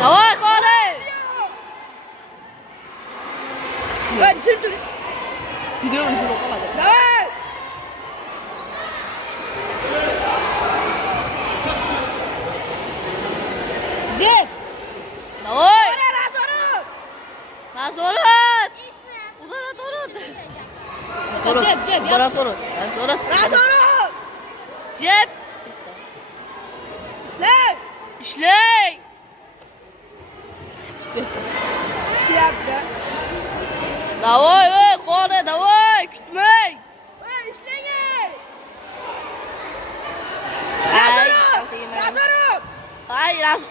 Давай, ходи! Video üzülü olmadı. Давай! Cep! Давай! Razorun! Razorun! Uzana durun. Cep, Uzana durun. Razorun. Razorun! Cep. İşler! İşley. Yaptı. Давай, ходи, давай, kütmey. İşleyin! Ay, Razorun! ay, Razor.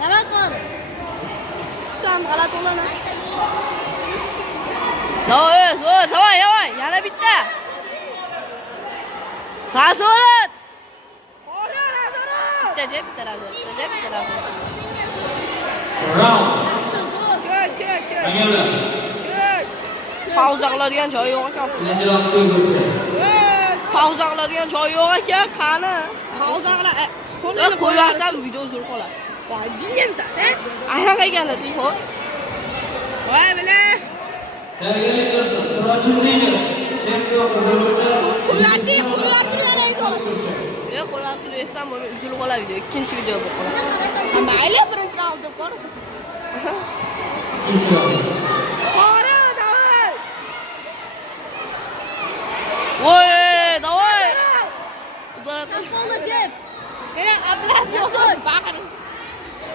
Ne bakın? Çıksam galat olana. Давай, yana bitti. Razorun. Oraya Razorun! Bitti, bitti Razorun. Kök. Pauza qiladigan joyi yo'q ekan. Pauza qiladigan joyi yo'q ekan, qani. Pauza qila. Qo'yasan video uzilib qoladi. Voy, jinnemsan sen? Aynan qilganda telefon. Voy bile. Kumlar duruyor en son. Yo'q, qo'yib tursam, bu uzilib qoladi video. Ikkinchi video bo'lib qoladi. Mayli, birinchi raundda ko'rasan. Qora, davay. Voy, давай. Qo'lda jeb. Meni Abdulaziz yo'qson, baqir.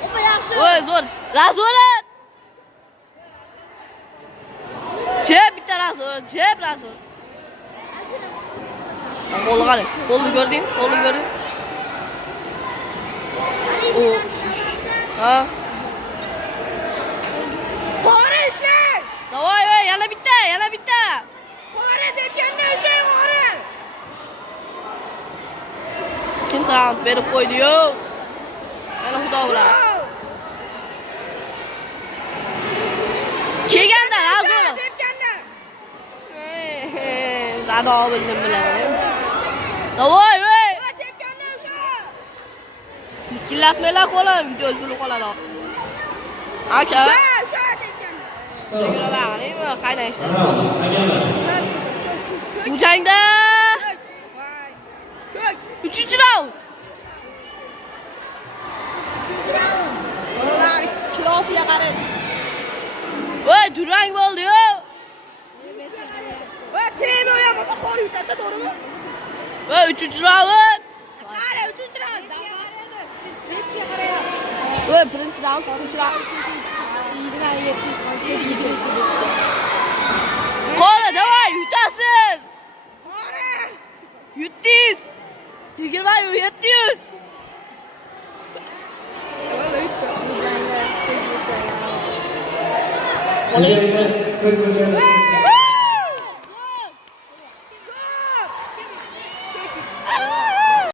Opa yaxshi. Voy, zo'r. Razorun. Jeb bitta Razorun, Razorun. Qo'lni qara. Qo'lni ko'rding? Ha? Qora ishla. Давай, yana bitta. Qora tepganda ishla, qora. Ikkinchi raund berib qo'ydi-yu. Yana xudo bilan. Kelganda Razorun. Tepganda. Zado bildim bilaman. Давай, Tepganda ishla. Millatmaylar qo'lim, video uzilib qoladi. Aka. Sha tepganda. Sigir bag'rimi? Qaydan ishladi? Bu jangda Voy. Kök. 3-raund. Ular kilosiga qarab. Voy, durang bo'ldi-yu. Va tema o'yamasa xor yutadi, to'g'rimi? Voy, 3-raund. Qara, 3-raund. Eski Voy, birinchi raund, ikkinchi raund. Qora, davay, yutasiz. Qora. Yutdingiz. 2700. Voy,